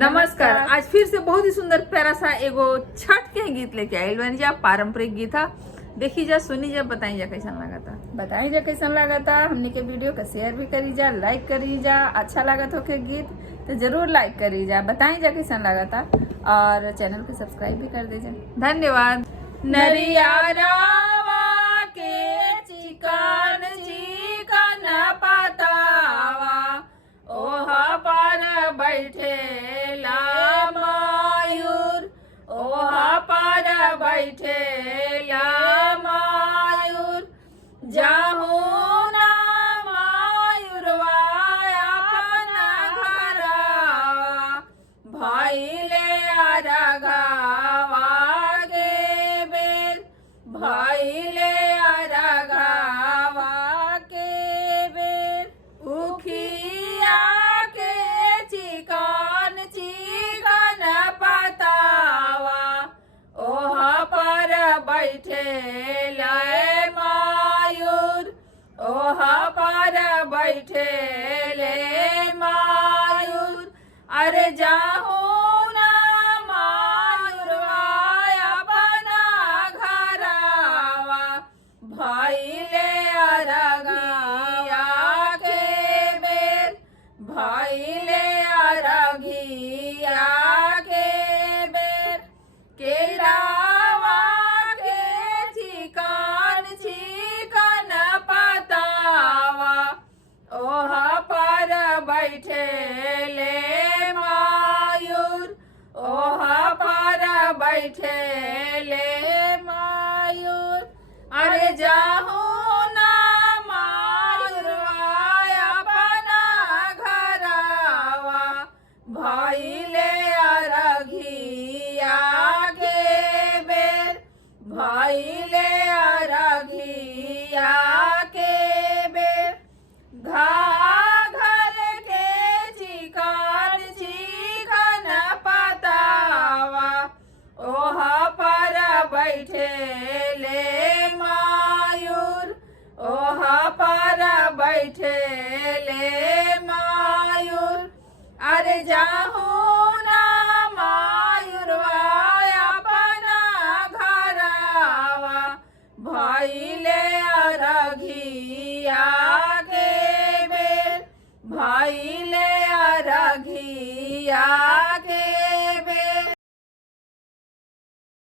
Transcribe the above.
नमस्कार। आज फिर से बहुत ही सुंदर प्यारा सा एगो छठ के गीत लेके आयल बनी जा। पारंपरिक गीत है, देखी जा, सुनी जा, बताई जा कैसा लगा था। बताई जा कैसा लगा था। हमने के वीडियो का शेयर भी करी जा, लाइक करी जा। अच्छा लगा तो के गीत तो जरूर लाइक करी जा, बताई जा कैसा लगा था और चैनल को सब्सक्राइब भी कर दीजिए। धन्यवाद। नरियारावा के चिकन चिकन पतावा ओहा पर बैठे ला मयूर, ओहा पर बैठे ला मयूर। जाहू ना मयूरवा अपना घरवा भइले अरघवा के बेर, भइले अरघवा के बेर। उखिया के चिकन चिकन पतावा ओहा पर बैठे ले मयूर, ओहा पर बैठे ले मयूर। अरे जाहू ना मयूरवा अपना घरवा भइले अरघिया के बेर, भइले अरघिया के बेर। केरावा के चिकन चिकन पतावा ओहा पर बैठे ले मयूर, ओहा पर बैठे ले मयूर। अरे जाहू ना मयूरवा अपना घरवा भइले अरघिया के बेर, भइले अरघिया के बेर। घाघर के चिकन चिकन पतावा ओहा पर बैठे ले मयूर, ओहा पर बैठे ले मयूर। अरे जाहू ना मयूरवा अपना घरवा भइले